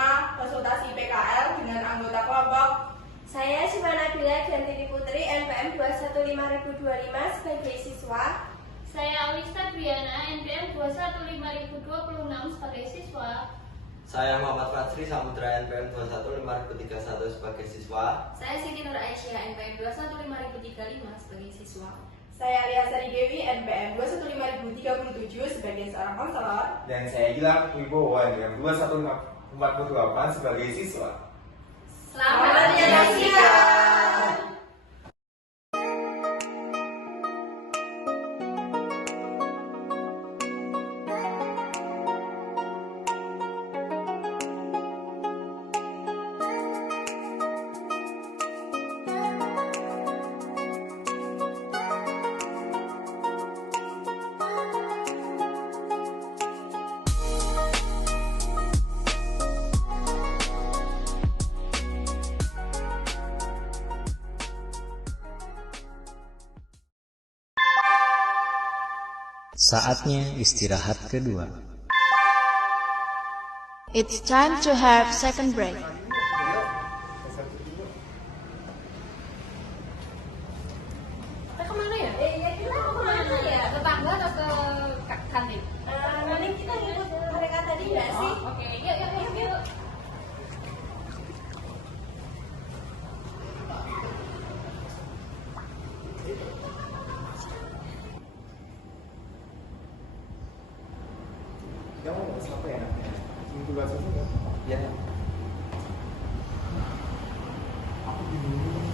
tema konsultasi PKL dengan anggota kelompok. Saya Syifa Nabila Gantini Putri, NPM 215.025 sebagai siswa. Saya Alista Briana, NPM 215.026 sebagai siswa. Saya Muhammad Fatsri Samudra, NPM 215.031 sebagai siswa. Saya Siti Nur Aisyah, NPM 215.035 sebagai siswa. Saya Lia Sari Dewi, NPM 215.037 sebagai seorang konselor. Dan saya Gilang Wibowo, NPM 215.048 sebagai siswa. Selamat menyaksikan. Saatnya istirahat kedua. It's time to have second break. Kemana ya? Ya kita mau kemana ya? Ke tangga atau ke kantin? Mending kita ngikut mereka tadi nggak sih? Oke, yuk. Kita mau bahas apa ya enaknya? Minggu bahas apa ya? Ya. Aku bingung.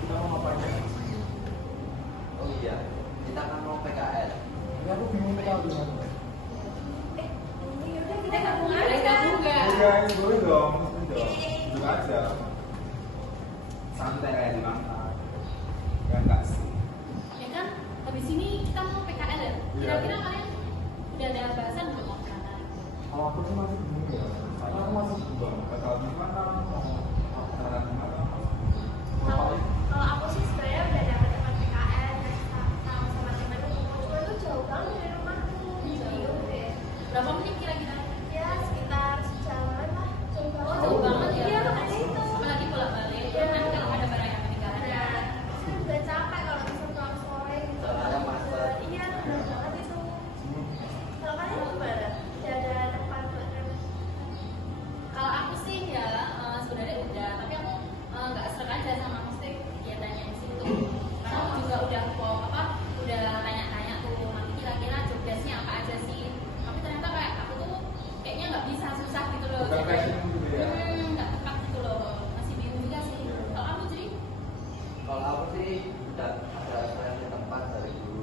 Kita mau ngapain ya? Oh iya, kita kan mau PKL. Ya aku bingung kita gimana. Yaudah kita gabung Boleh aja. gabung nggak? Iya, ini boleh dong. Duduk aja. Santai kayak di mangkak. Ya enggak sih. Ya kan, habis ini kita mau PKL ya? Kira-kira kalian udah ada bahasan belum mau PKL? Kalau aku sih masih bingung ya. Karena aku masih bingung. Gak tahu gimana mau cara gimana. Kalau aku sih sebenarnya udah dapet tempat PKL sama temen-temen. Cuma itu jauh banget dari rumahku. Jauh deh. Berapa menit kira-kira? Ya sekitar sejaman lah. Jauh banget. Oh, jauh banget ya? Iya makanya itu. Apalagi bolak-balik. Iya. Nanti kalau ada barang yang meninggal. Nah, saya juga capek kalau bisa pulang sore gitu. Soalnya macet. Iya benar banget itu. Kalau kalian gimana? Udah ada tempat buat travel? Kalau aku sih ya sebenarnya udah, tapi aku nggak serak aja sama mesti kegiatannya di situ. Karena aku juga udah tanya-tanya tuh nanti kira-kira jobdesknya apa aja sih. Tapi ternyata kayak aku tuh kayaknya nggak bisa, susah gitu loh. Bukan passion gitu ya? Nggak tepat gitu loh. Masih bingung juga sih. Kalau aku jadi Kalau aku sih udah ada referensi tempat dari dulu,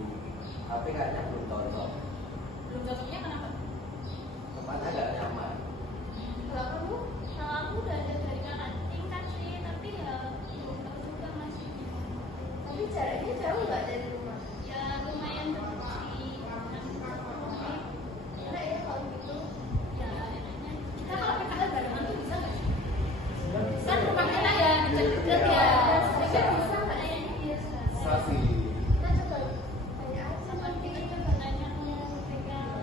tapi kayaknya belum cocok. belum cocoknya kenapa? Tempatnya nggak nyaman. Kalau kamu? Kalau aku udah ada dari kakak tingkat sih, tapi ya belum tahu juga masih. Tapi jaraknya jauh nggak dari rumah? Ya lumayan dekat sih. Enak ya kalau gitu. Ya enaknya kita kalau PKL barengan tuh bisa nggak sih? Kan rumah kita ya deket ya. Bisa bisa nggak ya? Biasa. Sasi. Kita coba tanya aja Seperti nanti. itu nanya mau PKL.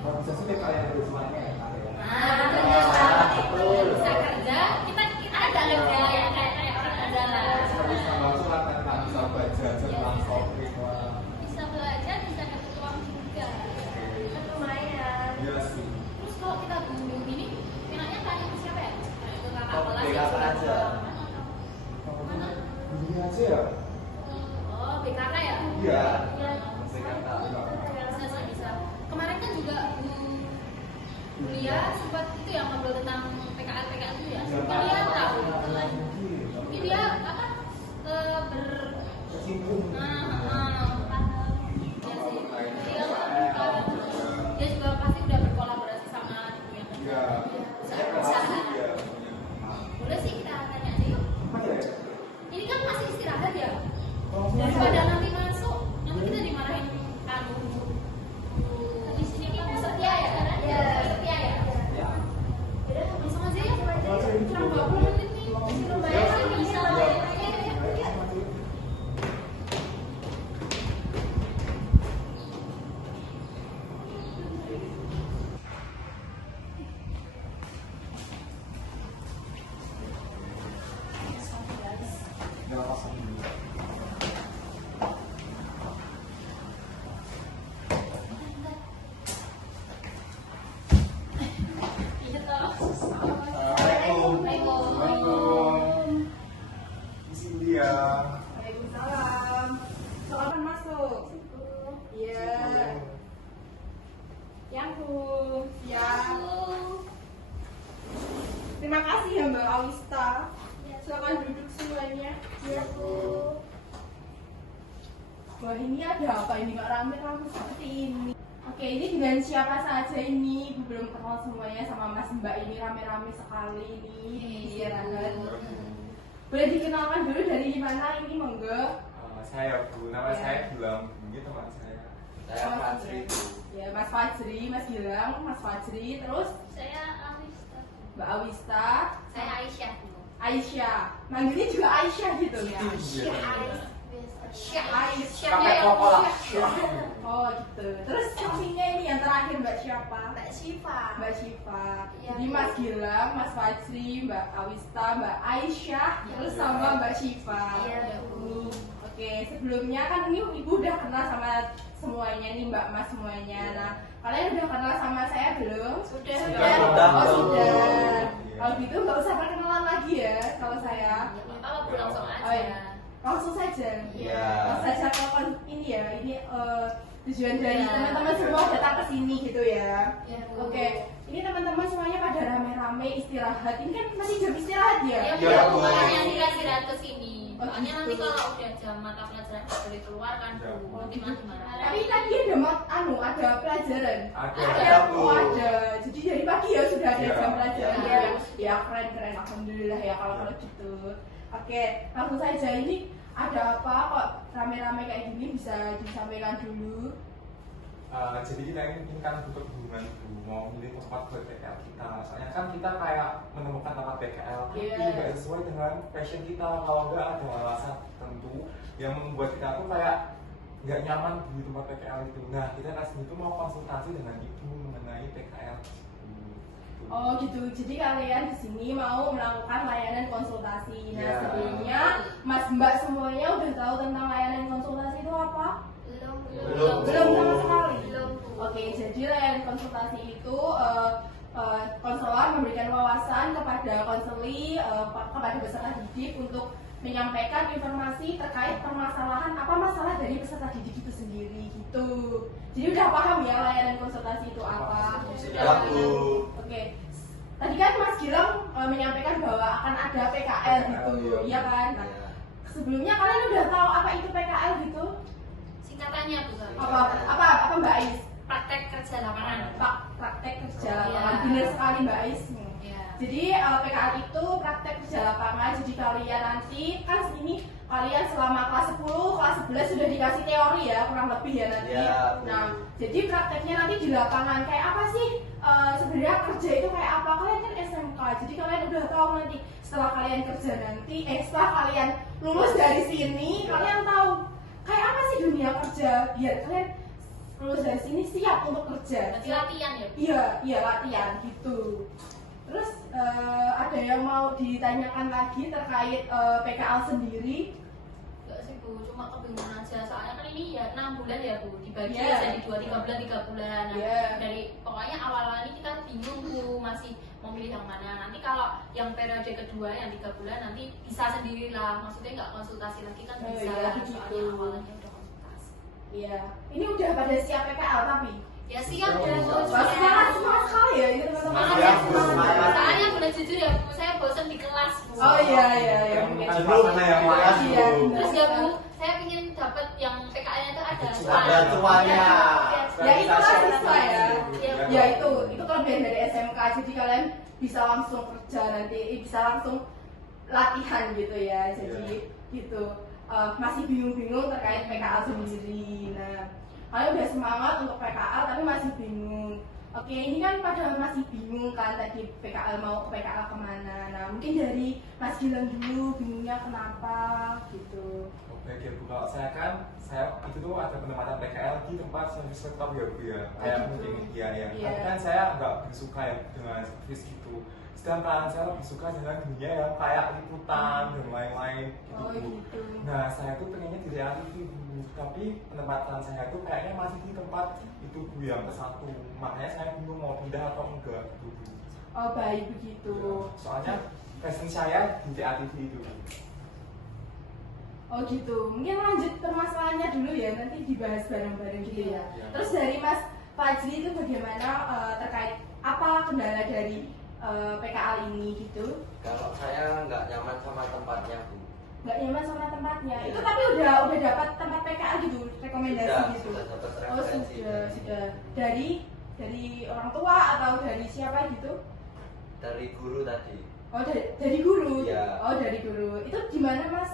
Kalau bisa sih kayak yang ada semuanya ya. Bisa kerja, kita ada lega yang kayak orang ada lah. Bisa langsung latihan, bisa baca, bisa shopping lah. Bisa belajar, bisa dapet uang juga. Kan lumayan. Iya sih. Terus kalau kita bingung ini, enaknya tanya ke siapa ya? Ke kakak Oh, kelas. BKK aja. Mana? Begini aja ya? Oh, BKK ya? Iya. Iya. Bisa. Kemarin kan juga kuliah sempat itu yang ngobrol tentang PKL itu ya. Kalian tahu? Mungkin dia apa? Kesinggung. Iya sih. Dia juga pasti udah berkolaborasi sama yang Iya. usaha. Iya. Boleh sih kita tanya aja yuk. Apa ya? Ini kan masih istirahat ya. Kalau Daripada nanti masuk, nanti kita dimarahin kamu. Di sini kamu setia ya? Iya. Setia ya? Ya. Yaudah, langsung aja Terima kasih ya Mbak Awista. Ya, Silakan duduk semuanya. ya Bu. Wah ini ada apa ini kok rame-rame seperti ini? Oke, ini dengan siapa saja ini? Ibu belum kenal semuanya sama Mas Mbak ini rame-rame sekali ini. Istirahat. Boleh dikenalkan dulu dari mana ini monggo? Saya Bu, nama saya Gilang. Ini teman saya. Saya Fajri. Ya, Mas Fajri, Mas Gilang, Mas Fajri, terus Saya Awista. Mbak Awista, Saya Aisyah Bu. Aisyah. Manggilnya juga Aisyah gitu ya? Iya. Aisyah. Pakai koko lah. Oh gitu. Terus sampingnya ini yang terakhir Mbak siapa? Mbak Syifa. Mbak Syifa. Iya. Jadi Mas Gilang, Mas Fajri, Mbak Awista, Mbak Aisyah, terus sama Mbak Syifa. Iya, Bu. Oke, sebelumnya kan ini Ibu udah kenal sama semuanya nih Mbak Mas semuanya. Nah, kalian udah kenal sama saya belum? Sudah. Sudah. Oh sudah. Iya. Kalau gitu nggak usah perkenalan lagi ya kalau saya. Apa Bu langsung aja. Oh, iya. Langsung saja. Iya. Langsung saja kalau ini ya, ini tujuan dari teman-teman semua datang ke sini gitu ya. Iya, Bu. Oke, ini teman-teman semuanya pada rame-rame istirahat. Ini kan masih jam istirahat ya? Ya Iya, Bu, Bu. makanya dikasih ke sini. Oh, Soalnya nanti gitu. kalau udah jam mata pelajaran nggak boleh keluar kan Iya. Bu. Nanti malah marah. Tapi tadi ada ada pelajaran. Ada, Bu. Oh, ada. Jadi dari pagi ya sudah ada Iya. jam pelajaran Iya. ya. Ya keren. Alhamdulillah ya kalau gitu. Oke, langsung saja ini ada apa kok rame-rame kayak gini bisa disampaikan dulu. Jadi kita ini kan untuk hubungan Bu, mau milih tempat buat PKL kita. Soalnya kan kita kayak menemukan tempat PKL, tapi Iya. nggak sesuai dengan passion kita. Kalau nggak ada alasan tertentu yang membuat kita tuh kayak nggak nyaman di tempat PKL itu. Nah, kita kesini tuh mau konsultasi dengan Ibu mengenai PKL. Oh gitu. Jadi kalian di sini mau melakukan layanan konsultasi. Nah, Iya. sebelumnya Mas Mbak semuanya udah tahu tentang layanan konsultasi itu apa? Belum. Belum sama sekali. Belum, Bu. Oke, jadi layanan konsultasi itu konselor memberikan wawasan kepada konseli kepada peserta didik untuk menyampaikan informasi terkait permasalahan apa masalah dari peserta didik itu sendiri gitu. Jadi udah paham ya layanan konsultasi itu apa? Sudah, Bu. Oke. Tadi kan Mas Gilang menyampaikan bahwa akan ada PKL gitu, PKL, iya kan? Nah, Iya. sebelumnya kalian udah tahu apa itu PKL gitu? Singkatannya Bu. Apa Mbak Ais? Praktek kerja lapangan. Praktek kerja Iya. lapangan. Benar sekali Mbak Ais. Iya. Jadi PKL itu praktek kerja lapangan. Jadi kalian nanti kan ini kalian selama kelas 10, kelas 11 sudah dikasih teori ya kurang lebih ya nanti. Iya, Bu. Nah, jadi prakteknya nanti di lapangan kayak apa sih? Sebenarnya kerja itu kayak apa? Kalian kan SMK. Jadi kalian udah tahu nanti setelah kalian kerja nanti, setelah kalian lulus dari sini, kalian tahu kayak apa sih dunia kerja biar kalian lulus dari sini siap untuk kerja. Berarti latihan ya Bu? Iya latihan gitu. Terus ada yang mau ditanyakan lagi terkait PKL sendiri? Enggak sih Bu, cuma kebingungan aja. Soalnya kan ini ya 6 bulan ya Bu, dibagi Iya. jadi 3 bulan. Nah, Iya. dari pokoknya awal-awal ini kita bingung Bu, masih mau pilih yang mana. Nanti kalau yang periode kedua yang 3 bulan nanti bisa sendirilah. Maksudnya nggak konsultasi lagi kan Oh, bisa. iya, begitu. Soalnya awalnya udah konsultasi. Iya. Ini udah pada siap PKL tapi? Ya siap Oh, ya Bu. Wah, semangat sekali ya ini teman-teman. Semangat Siap, ya Bu, Bu. semangat. Soalnya boleh jujur ya Bu, saya bosan di kelas Bu. Oh iya. Yang mungkin. bukan suasana yang panas Iya, Bu. benar. Terus ya Bu, saya ingin dapat yang PKL-nya itu ada Ada cuannya. Ya itu mahasiswa ya. Iya. Ya itu kelebihan dari SMK. Jadi kalian bisa langsung kerja nanti, bisa langsung latihan gitu ya. Jadi gitu. Masih bingung-bingung terkait PKL sendiri. Nah, kalian udah semangat untuk PKL tapi masih bingung. Oke, ini kan pada masih bingung kan tadi PKL mau PKL kemana. Nah, mungkin dari Mas Gilang dulu bingungnya kenapa gitu. Oke, Bu. Kalau saya kan, itu tuh ada penempatan PKL di tempat service laptop ya Bu ya. Kayak gitu. mungkin ya. Iya. Tapi kan saya nggak suka ya dengan service itu. Sedangkan saya lebih suka dengan dunia yang kayak liputan dan lain-lain gitu Oh Bu. gitu. Nah, saya tuh pengennya di reality Bu, tapi penempatan saya tuh kayaknya masih di tempat itu Bu yang ke satu. Makanya saya bingung mau pindah atau enggak gitu Bu. Oh baik begitu. Ya, soalnya passion saya di reality itu Bu. Oh gitu. Mungkin lanjut permasalahannya dulu ya, nanti dibahas bareng-bareng gitu ya. Iya. Terus dari Mas Fajri itu bagaimana terkait apa kendala dari PKL ini gitu? Kalau saya nggak nyaman sama tempatnya Bu. Nggak nyaman sama tempatnya. Iya. Itu tapi udah dapat tempat PKL gitu, rekomendasi gitu. Sudah dapat Oh referensi. sudah. Dari orang tua atau dari siapa gitu? Dari guru tadi. Oh dari guru. Iya. Oh dari guru. Itu di mana Mas?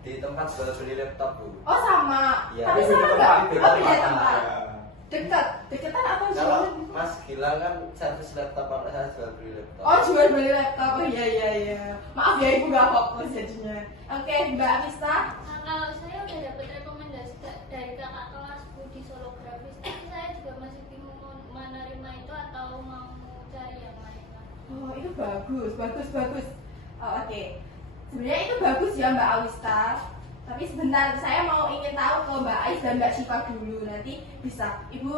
Di tempat jual beli laptop Bu. Oh sama. Iya. Tapi Beda sama tempat, nggak? beda Oh beda tempat. tempat. Deketan atau Kalau jauh? Mas Gilang kan servis laptop, kalau saya jual beli laptop. Oh jual beli laptop. Oh iya. Maaf ya ibu nggak fokus jadinya. Oke Mbak Anissa. Nah, kalau saya udah dapat rekomendasi dari kakak kelasku di Solo Grafis, tapi saya juga masih bingung mau menerima itu atau mau cari yang lain. Oh itu bagus. Oh, oke. Sebenarnya itu bagus ya Mbak Awista. Tapi sebentar, saya ingin tahu ke Mbak Ais dan Mbak Syifa dulu. Nanti bisa Ibu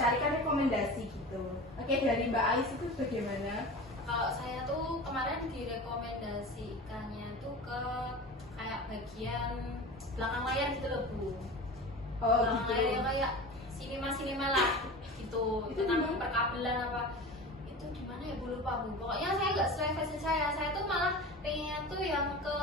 carikan rekomendasi gitu. Oke, dari Mbak Ais itu bagaimana? Kalau saya tuh kemarin direkomendasikannya tuh ke kayak bagian belakang layar gitu loh Bu. Oh Belakang gitu. layar yang kayak sinema lah gitu. Itu Tentang gimana? perkabelan apa itu di mana ya Bu, lupa Bu. Pokoknya saya nggak sesuai versi saya. Saya tuh malah pengennya tuh yang ke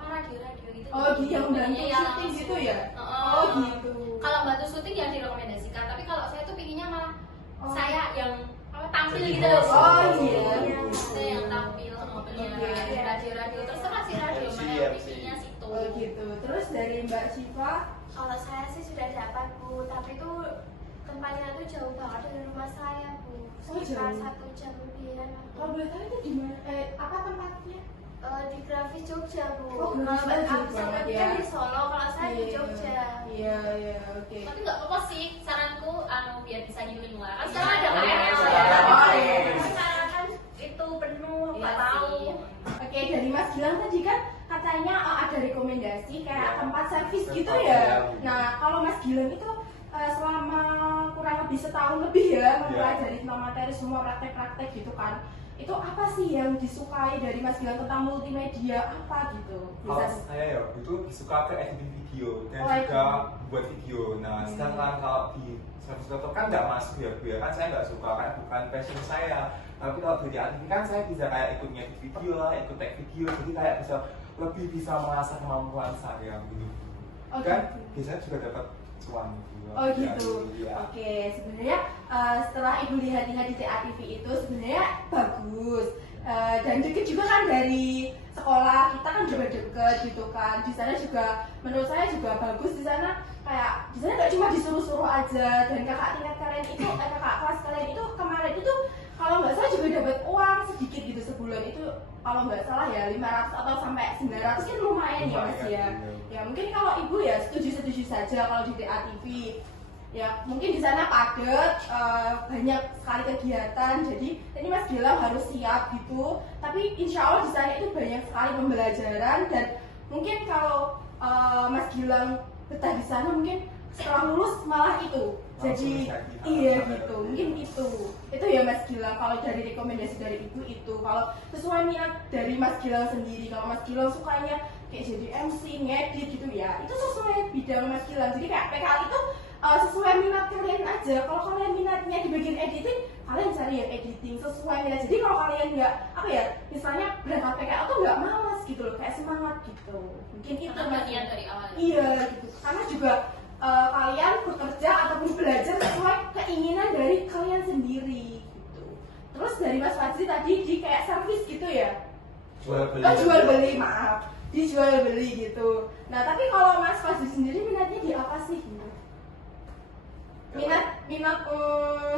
radio gitu. Oh gitu, yang udah Pengennya yang syuting langsung. gitu ya? Heeh. Oh gitu. Kalau bantu syuting ya direkomendasikan, tapi kalau saya tuh pinginnya malah Oh. saya yang tampil Jadi gitu loh. Oh, iya. Saya yang tampil penyiar Oke. radio terserah sih radio MC, mana MC. pinginnya situ. Oh gitu. Terus dari Mbak Syifa? Kalau saya sih sudah dapat Bu, tapi itu tempatnya tuh jauh banget dari rumah saya Bu, sekitar jauh. 1 jam lebihan. Kalau boleh tahu itu di mana? Apa tempatnya? Di Grafis Jogja Bu. Oh, Kalau Grafis Mbak jauh Absa banget kan ya. di Solo, kalau saya di Jogja. Iya, oke. Tapi nggak apa-apa sih, saranku biar bisa healing lah. Kan Iya. sekarang ada Oh, KRL iya. ya. Oh, iya. Sekarang kan itu penuh, Iya nggak tahu. sih. Oke, dari Mas Gilang tadi kan katanya ada rekomendasi kayak Ya, tempat servis gitu tempat ya. ya. Nah, kalau Mas Gilang itu selama kurang lebih setahun lebih ya mempelajari tentang materi semua praktek-praktek gitu kan. Itu apa sih yang disukai dari Mas Gilang tentang multimedia apa gitu? Kalau saya ya itu lebih suka ke editing video dan Oh, juga buat video. Nah sedangkan kalau di service laptop kan nggak masuk ya Bu ya, kan saya nggak suka, kan bukan passion saya. Tapi kalau di editing kan saya bisa kayak ikut ngedit video lah, ikut tag video, jadi kayak lebih bisa mengasah kemampuan saya gitu. Oh, Kan gitu. biasanya juga dapat cuan gitu. Oh gitu. Ya. Oke, sebenarnya setelah Ibu lihat-lihat di TATV itu sebenarnya bagus. Dan deket juga kan dari sekolah kita kan juga deket gitu kan. Di sana juga menurut saya juga bagus di sana, kayak di sana nggak cuma disuruh-suruh aja. Dan kakak tingkat kalian itu kakak kelas kalian itu kemarin itu kalau nggak salah juga dapat uang sedikit gitu sebulan itu, kalau nggak salah ya 500 atau sampai 900 kan lumayan ya Mas ya. Ya mungkin kalau Ibu ya setuju saja kalau di TATV. Ya mungkin di sana padat, banyak sekali kegiatan, jadi ini Mas Gilang harus siap gitu. Tapi insya Allah di sana itu banyak sekali pembelajaran, dan mungkin kalau Mas Gilang betah di sana mungkin setelah lulus malah itu jadi iya gitu, mungkin itu ya Mas Gilang. Kalau dari rekomendasi dari Ibu itu, kalau sesuai minat dari Mas Gilang sendiri, kalau Mas Gilang sukanya kayak jadi MC, ngedit gitu ya, itu sesuai bidang Mas Gilang. Jadi kayak PKL itu sesuai minat kalian aja. Kalau kalian minatnya di bagian editing, kalian cari yang editing sesuai minat. Jadi kalau kalian nggak misalnya berangkat PKL tuh nggak malas gitu loh, kayak semangat gitu. Mungkin itu Karena Mas. bagian dari awal. Iya gitu. Karena juga kalian bekerja ataupun belajar sesuai keinginan dari kalian sendiri gitu. Terus dari Mas Fajri tadi di kayak servis gitu ya? Jual beli, maaf. Dijual beli gitu. Nah tapi kalau Mas Fajri sendiri minatnya di apa sih? Minat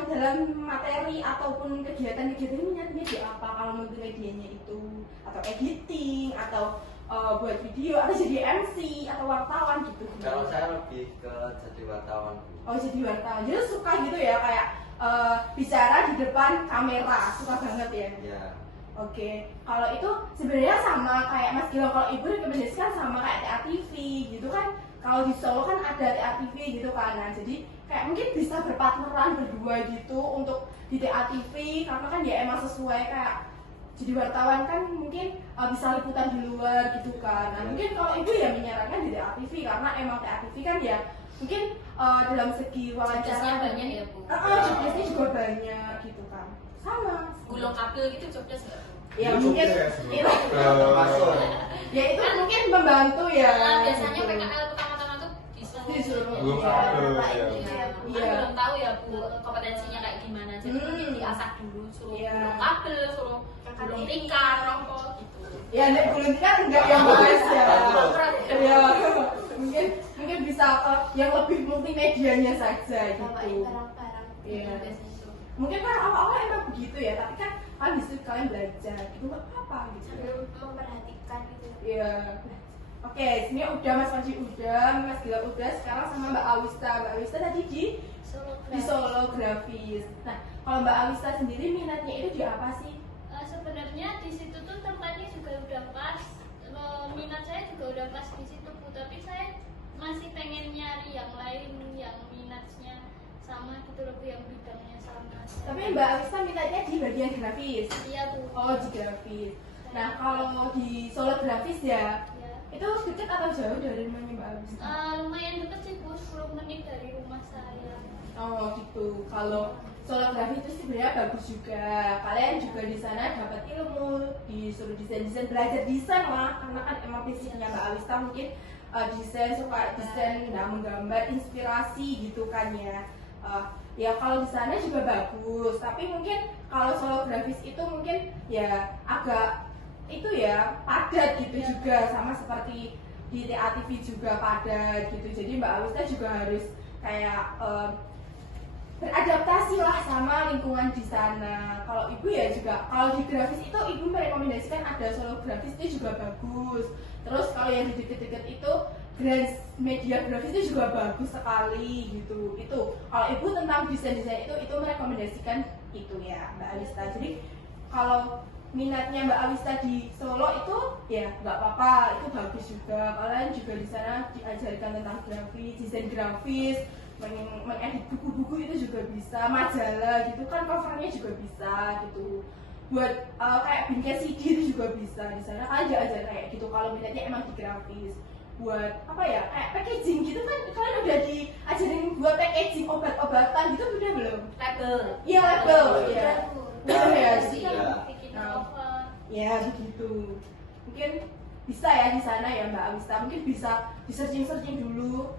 dalam materi ataupun kegiatan-kegiatan minatnya di apa? Kalau multimedianya itu, atau editing, atau buat video, atau jadi MC atau wartawan gitu. Kalau saya lebih ke jadi wartawan Bu. Oh jadi wartawan, jadi suka gitu ya kayak bicara di depan kamera, suka banget ya. Ya. Oke, kalau itu sebenarnya sama kayak Mas Gilang, kalau Ibu rekomendasikan sama kayak TATV gitu kan. Kalau di Solo kan ada TATV gitu kan, nah jadi kayak mungkin bisa berpartneran berdua gitu untuk di TATV, karena kan ya emang sesuai kayak jadi wartawan kan mungkin bisa liputan di luar gitu kan. Nah mungkin kalau Ibu ya menyarankan di TATV, karena emang TATV kan ya mungkin dalam segi wawancara Jobdesknya banyak ya Bu. jobdesknya juga banyak gitu kan. sama. Gulung kabel gitu jobdesk nggak? Ya Itu mungkin jobdesk. itu Masuk. ya itu mungkin membantu ya. Nah, biasanya gitu. PKL pertama-tama tuh Disuruh. Belum Iya. kabel, Bapak ya. ini ya, Bu. Iya. Kan belum tahu ya Bu kompetensinya kayak gimana. Jadi mungkin diasah dulu, suruh gulung kabel, suruh gulung tingkat, rongkol gitu. Ya nek gulung kan enggak yang bagus ya. Berat ya. Ya mungkin bisa yang lebih multimedianya saja Bawain gitu. barang-barang. Iya. Biasanya suruh. Mungkin kan awal-awal emang begitu ya, tapi kan di situ kalian belajar gitu nggak apa-apa gitu. Sambil memperhatikan gitu. Iya. Oke, sini udah Mas Panji udah, Mas Gila udah, sekarang sama Mbak Awista. Mbak Awista tadi di Solo Grafis. Nah, kalau Mbak Awista sendiri minatnya itu di apa sih? Sebenarnya di situ tuh tempatnya juga udah pas, minat saya juga udah pas di situ Bu, tapi saya masih pengen nyari yang lain yang minatnya sama gitu loh Bu, yang bidangnya sama. Tapi Mbak Awista minatnya di bagian grafis. Iya Bu. Oh, di grafis. Nah, kalau di Solo Grafis ya, Ya. itu dekat atau jauh dari rumahnya Mbak Awista? Lumayan deket sih Bu, 10 menit dari rumah saya. Oh gitu. Kalau Solo Grafis itu sebenarnya bagus juga. Kalian juga di sana dapat ilmu, disuruh desain-desain, belajar desain lah. Karena kan emang basicnya Mbak Awista mungkin desain, suka desain, nah menggambar, inspirasi gitu kan ya. Ya kalau di sana juga bagus. Tapi mungkin kalau Solo Grafis itu mungkin ya agak itu ya padat gitu juga, sama seperti di TATV juga padat gitu. Jadi Mbak Awista juga harus kayak beradaptasi lah sama lingkungan di sana. Kalau ibu ya juga, kalau di grafis itu ibu merekomendasikan ada Solo Grafis itu juga bagus. Terus kalau yang di deket-deket itu Grand Media Grafis itu juga bagus sekali gitu. Itu kalau ibu tentang desain-desain itu merekomendasikan itu ya Mbak Awista. Jadi kalau minatnya Mbak Awista di Solo itu ya nggak apa-apa, itu bagus juga. Kalian juga di sana diajarkan tentang grafis, desain grafis, mengedit buku-buku itu juga bisa, majalah gitu kan, covernya juga bisa gitu. Buat kayak bingkai CD itu juga bisa di sana. Kalian diajar kayak gitu kalau minatnya emang di grafis. Buat apa ya, kayak packaging gitu kan, kalian udah diajarin buat packaging obat-obatan gitu udah belum? Label. Iya label, iya. Bu. Udah ya, jadi Iya, kan bikin Nah. cover. ya begitu. Mungkin bisa ya di sana ya Mbak Awista. Mungkin bisa di searching dulu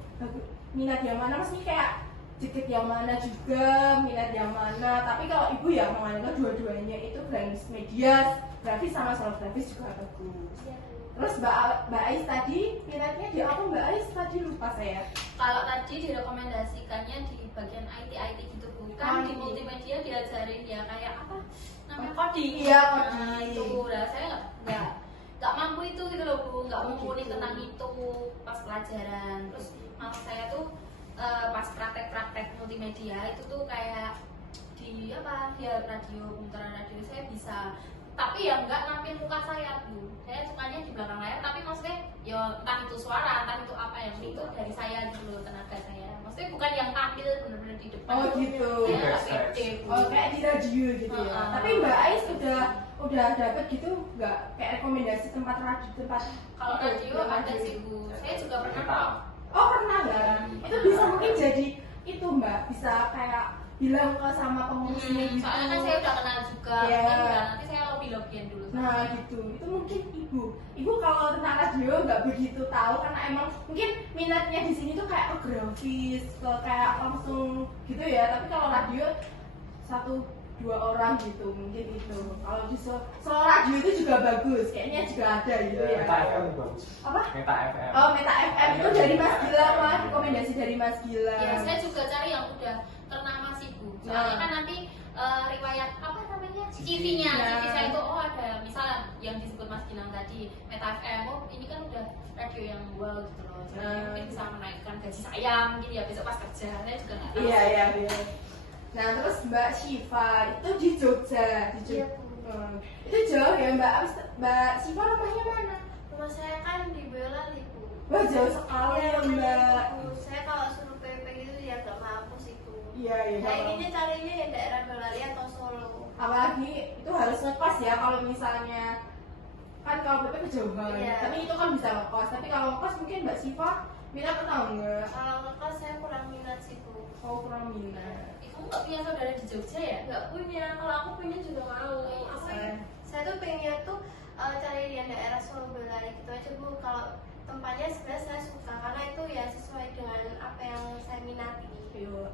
minat yang mana, maksudnya kayak dikit yang mana juga, minat yang mana. Tapi kalau ibu ya menganggap dua-duanya itu Grand Media, grafis sama Solo Grafis juga bagus. Iya, Bu. Terus Mbak Ais tadi minatnya di apa Mbak Ais tadi lupa saya. Kalau tadi direkomendasikannya di bagian IT gitu Bu. Kan di multimedia diajarin ya kayak apa namanya, coding. Iya, Nah, coding. itu lah saya nggak mampu itu gitu loh Bu, nggak mumpuni tentang itu pas pelajaran. Terus malah saya tuh pas praktek multimedia itu tuh kayak di apa dia radio, pemutaran radio saya bisa, tapi ya nggak nampil muka saya Bu. Saya sukanya di belakang layar, tapi maksudnya ya entah itu suara, entah itu apa yang itu dari saya gitu loh, tenaga saya. Maksudnya bukan yang tampil benar-benar di depan. Oh gitu. Saya nggak pede Bu. Oh kayak di radio gitu ya. Tapi Mbak Ais udah dapet gitu nggak kayak rekomendasi tempat radio, tempat Kalau itu, radio yang ada sih Bu. Saya juga pernah Kita. kok. Oh pernah nggak? Itu bisa mungkin jadi itu Mbak, bisa kayak bilang ke sama pengurusnya gitu. Soalnya kan saya udah kenal juga, Iya. mungkin ya, nanti saya lobby-lobbyan dulu. Nah gitu, itu mungkin ibu kalau tentang radio nggak begitu tahu karena emang mungkin minatnya di sini tuh kayak ke grafis, ke kayak langsung gitu ya. Tapi kalau radio 1-2 orang gitu mungkin itu. Kalau di Solo radio itu juga bagus, kayaknya juga ada gitu ya. Meta FM bagus. Apa? Meta FM. Oh Meta FM itu dari Mas Gila mah, rekomendasi dari Mas Gila. Ya, saya juga cari yang udah ternama sih Bu. Soalnya Nah. kan nanti riwayat apa namanya CV-nya, Nah. CV saya itu oh ada misalnya yang disebut Mas Ginang tadi Meta FM, oh ini kan udah radio yang wow gitu loh. Jadi Nah. mungkin bisa menaikkan gaji saya mungkin ya besok pas kerja. Saya juga nggak tahu. Iya. Nah terus Mbak Syifa itu di Jogja, Iya, Bu. Itu jauh ya Mbak Syifa rumahnya mana? Rumah saya kan di Boyolali Bu. Wah jauh sekali ya Iya, makanya Mbak. itu, Bu. Saya kalau suruh PP gitu ya nggak mampu sih Bu. Iya iya. Nah ini carinya ya daerah Boyolali atau Solo. Apalagi itu harus ngekos ya kalau misalnya kan kalau PP kejauhan. Iya. Tapi itu kan bisa ngekos. Tapi kalau ngekos mungkin Mbak Syifa minat atau enggak? Kalau ngekos saya kurang minat sih Bu. Oh kurang minat. Kamu nggak punya saudara di Jogja ya? Nggak punya, kalau aku punya juga mau. Aku saya tuh pengennya tuh cari yang daerah Solo Belaya gitu aja Bu. Kalau tempatnya sebenarnya saya suka karena itu ya sesuai dengan apa yang saya minati.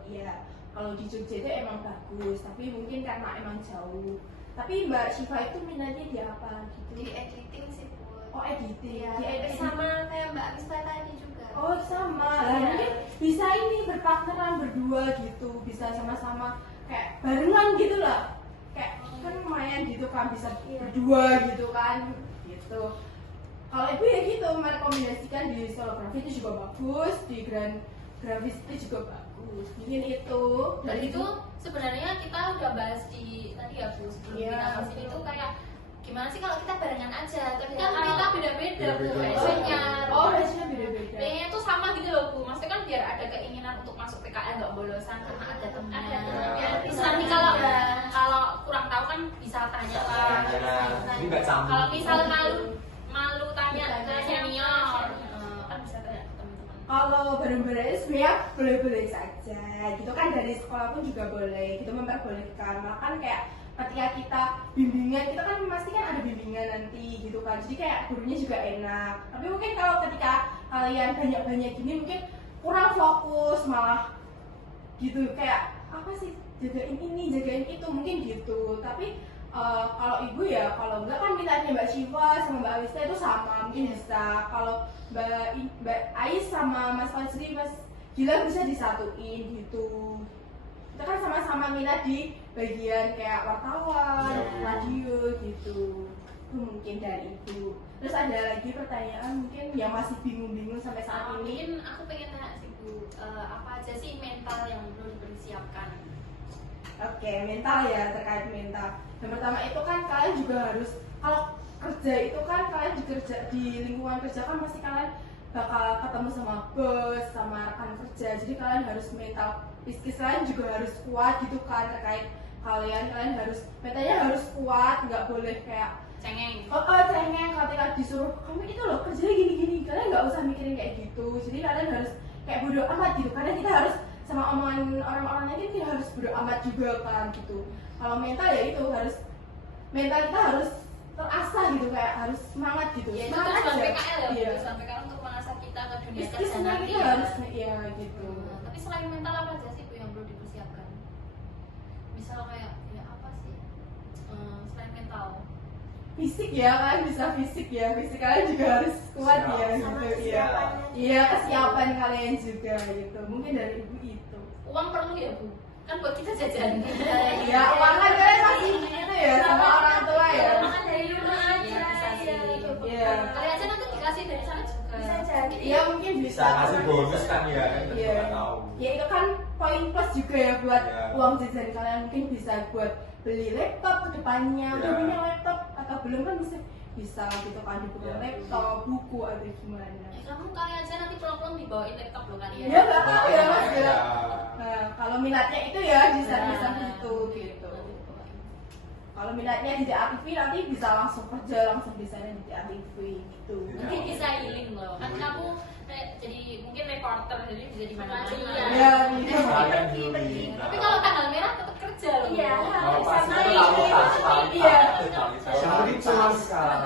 Iya, kalau di Jogja itu emang bagus, tapi mungkin karena emang jauh. Tapi Mbak Syifa itu minatnya di apa gitu? Di editing sih Bu. Oh, editing. Iya, Di editing. sama kayak Mbak Abista tadi juga. Oh, sama. Lah, Iya. mungkin bisa ini berpartneran berdua gitu, bisa sama-sama kayak barengan gitu lah. Kayak kan lumayan gitu kan, bisa berdua gitu kan, gitu. Kalau ibu ya gitu, merekomendasikan di Solografi itu juga bagus, di Grafis itu juga bagus. Mungkin itu. Dan itu sebenarnya kita udah bahas di tadi ya Bu, sebelum Iya, kita ke sini betul. tuh kayak gimana sih kalau kita barengan aja, tapi kan Iya. kita beda-beda Bu Beda-beda. passionnya. Oh, passionnya beda-beda. Pengennya tuh sama gitu loh Bu, maksudnya kan biar ada keinginan untuk masuk PKN nggak bolosan karena ada temennya. Ada temennya. Terus nanti kalau kurang tahu kan bisa tanya lah. Ini nggak canggung. Kalau misal malu tanya ke senior, kan bisa tanya ke teman-teman. Kalau bareng-bareng sebenarnya boleh-boleh saja gitu kan, dari sekolah pun juga boleh gitu, memperbolehkan. Malah kan kayak ketika kita bimbingan, kita kan pasti kan ada bimbingan nanti gitu kan, jadi kayak gurunya juga enak. Tapi mungkin kalau ketika kalian banyak-banyak gini mungkin kurang fokus, malah gitu kayak apa sih, jagain ini jagain itu mungkin gitu. Tapi kalau ibu ya, kalau enggak kan mintanya Mbak Syifa sama Mbak Awista itu sama, mungkin bisa. Kalau Mbak Ais sama Mas Fajri, Mas Gilang bisa disatuin gitu. Kita kan sama-sama minat di bagian kayak wartawan, Iya. radio gitu. Itu mungkin dari ibu. Terus ada lagi pertanyaan mungkin yang masih bingung-bingung sampai saat ini. Mungkin aku pengen tanya sih Bu, apa aja sih mental yang perlu dipersiapkan? Oke, mental ya, terkait mental. Yang pertama itu kan kalian juga harus, kalau kerja itu kan kalian di lingkungan kerja kan pasti kalian bakal ketemu sama bos, sama rekan kerja. Jadi kalian harus mental psikis kalian juga harus kuat gitu kan, terkait kalian harus mentalnya harus kuat, nggak boleh kayak Cengeng. cengeng ketika disuruh kamu itu loh kerjanya gini-gini, kalian nggak usah mikirin kayak gitu. Jadi kalian harus kayak bodo amat gitu, karena kita harus sama omongan orang-orang lain kita harus bodo amat juga kan gitu. Kalau mental ya itu harus, mental kita harus terasah gitu, kayak harus semangat gitu. Ya itu Semangat tujuan aja. PKL ya Bu, Iya. tujuan PKL untuk mengasah kita ke dunia kerja Psikisnya nanti kita ya. harus ya gitu. Tapi selain mental apa aja sih Bu yang perlu dipersiapkan? Misal kayak ya apa sih selain mental? Fisik ya kan, bisa fisik ya, fisik kalian juga harus kuat Siap. ya Sama gitu ya. kesiapannya. Iya, kesiapan kalian juga gitu. Mungkin dari ibu itu. Uang perlu ya Bu? Kan buat kita jajan. Iya, uang kan kalian masih itu ya sama orang tua ya. Makan dari rumah aja. Iya, bisa sih. Iya. Kali aja nanti dikasih dari sana juga. Bisa jadi. Iya mungkin bisa. Bisa ngasih bonus kan ya, kan kita Iya. nggak tahu. Ya itu kan poin plus juga ya buat Iya. uang jajan kalian, mungkin bisa buat beli laptop ke depannya. Iya. Udah punya laptop atau belum kan bisa gitu kan, dibuka Iya. laptop, buku atau gimana. Kamu kali aja nanti pulang-pulang dibawain laptop lo kan ya. Ya nggak tahu ya Mas Iya. ya. Nah, kalau minatnya itu ya di sana Nah, itu gitu. nanti dibawain. Kalau minatnya di DATV nanti bisa langsung kerja langsung di sana di DATV gitu. Iya. Mungkin bisa healing loh. Kan kamu jadi mungkin reporter jadi bisa di mana-mana. Iya, bisa. Kalian dulu. Tapi kalau tanggal merah tetap kerja loh. Iya. Kalau pas Sama itu ini. tahu tahu. Iya. Yang penting cuan sekarang.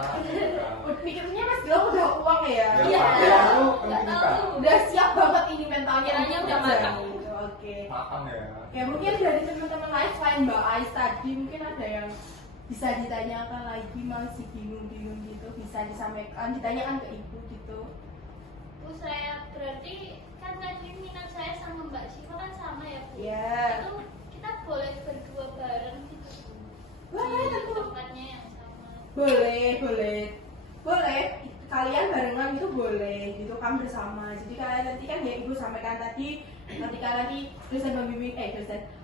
Mikirnya Mas Gilang udah uang ya. Iya. Iya. Itu Nggak penting tahu. kan. Udah siap banget ini mentalnya. Kiranya untuk udah kerja matang. gitu. Oke. Matang ya. Ya mungkin dari teman-teman lain selain Mbak Ais tadi mungkin ada yang bisa ditanyakan lagi, masih bingung-bingung gitu, bisa disampaikan, ditanyakan ke ibu gitu. Bu, saya berarti kan tadi minat saya sama Mbak Syifa kan sama ya Bu? Iya. Itu kita boleh berdua bareng gitu Bu? Boleh, Di tentu. tempatnya yang sama. Boleh, kalian barengan itu boleh gitu kan, bersama. Jadi kalian nanti kan ya ibu sampaikan tadi, ketika nanti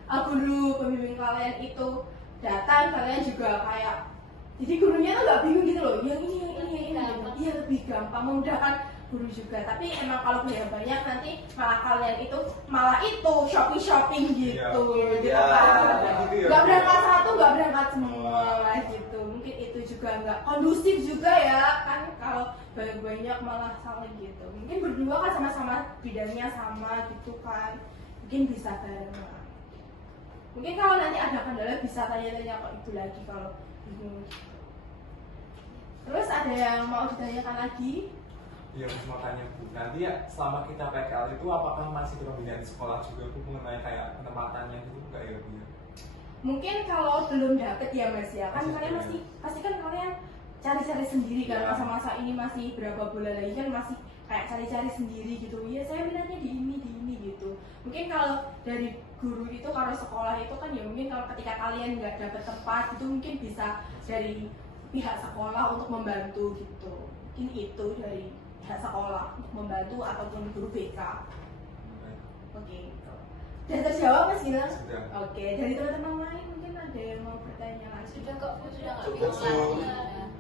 guru pembimbing kalian itu datang, kalian juga kayak, jadi gurunya tuh nggak bingung gitu loh, yang ini Gampang. iya lebih gampang, memudahkan guru juga. Tapi emang kalau banyak nanti malah itu shopping gitu, Iya. gitu Iya, kan. gitu ya. Nggak berangkat satu, nggak berangkat semua gitu. Mungkin itu juga nggak kondusif juga ya kan, kalau banyak malah saling gitu. Mungkin berdua kan sama-sama bidangnya sama gitu kan, mungkin bisa barengan. Mungkin kalau nanti ada kendala bisa tanya-tanya ke ibu lagi kalau bingung. Terus ada yang mau ditanyakan lagi? Iya, aku mau tanya Bu. Nanti ya selama kita PKL itu apakah masih pembinaan sekolah juga Bu mengenai kayak penempatannya gitu enggak ya Bu ya? Mungkin kalau belum dapet ya Mas ya, kan Masih kalian belum. masih pasti kan kalian cari-cari sendiri kan, Iya. masa-masa ini masih berapa bulan lagi kan masih kayak cari-cari sendiri gitu. Iya saya minatnya di ini gitu. Mungkin kalau dari guru itu, kalau sekolah itu kan ya mungkin kalau ketika kalian nggak dapet tempat itu mungkin bisa dari pihak sekolah untuk membantu gitu. Mungkin itu dari pihak sekolah untuk membantu ataupun guru BK. Oke. Sudah terjawab Mas Gilang? Sudah. Oke, dari teman-teman lain mungkin ada yang mau bertanya lagi? Sudah kok, Bu, sudah nggak Cukup, bisa. Bu.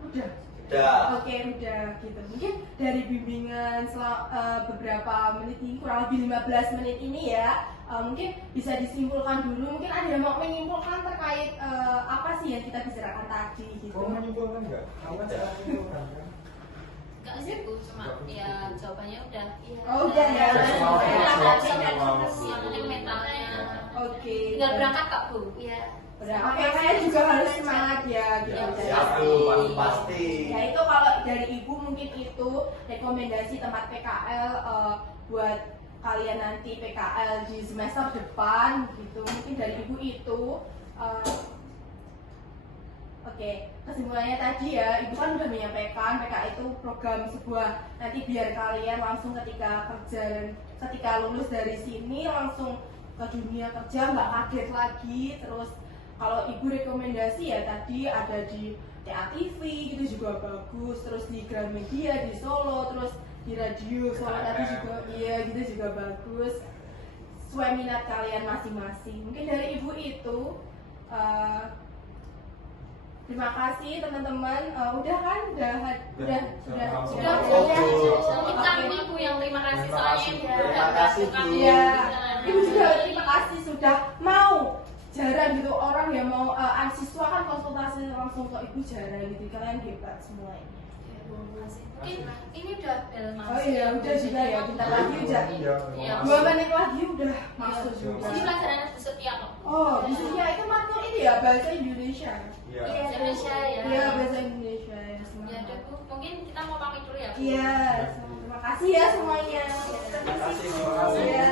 Udah. Udah. Oke, udah gitu. Mungkin dari bimbingan beberapa menit ini, kurang lebih 15 menit ini ya, mungkin bisa disimpulkan dulu. Mungkin ada yang mau menyimpulkan terkait apa sih yang kita bicarakan tadi gitu. Kok menyimpulkan enggak? Kamu kan cara menyimpulkan kan? Enggak sih Bu, cuma ya jawabannya udah. Oh, udah ya. Yang penting mentalnya. Oke. Tinggal berangkat Kak Bu. Iya. Udah, oke, saya juga harus semangat ya gitu. Ya, Jadi, Siap Bu, pasti. ya itu kalau dari ibu mungkin itu rekomendasi tempat PKL buat kalian nanti PKL di semester depan gitu. Mungkin dari ibu itu oke, kesimpulannya tadi ya, ibu kan udah menyampaikan PKL itu program sebuah nanti biar kalian langsung ketika kerja dan ketika lulus dari sini langsung ke dunia kerja nggak kaget lagi. Terus kalau ibu rekomendasi ya tadi ada di TATV gitu juga bagus, terus di Gramedia di Solo, terus di radio Solo tadi juga iya gitu juga bagus, sesuai minat kalian masing-masing. Mungkin dari ibu itu terima kasih teman-teman. Udah kan? Udah. Kita Ibu yang terima kasih soalnya Ibu Terima udah kasih, bantu kami. Bu. Iya. Ibu juga terima kasih sudah mau. Jarang gitu orang yang mau siswa kan konsultasi langsung ke ibu jarang gitu. Kalian hebat semuanya. Mungkin ini udah bel masuk. Oh iya, udah juga ya. Bentar lagi udah. Iya. 2 menit lagi udah masuk Ini juga. pelajarannya setia kok. Oh, ya itu matkul ini ya bahasa Indonesia. Iya. Iya, Indonesia ya. Iya, bahasa Indonesia ya. Ya Semangat. udah Bu, mungkin kita mau pamit dulu ya Bu. Iya, terima kasih ya semuanya. Terima kasih. Iya.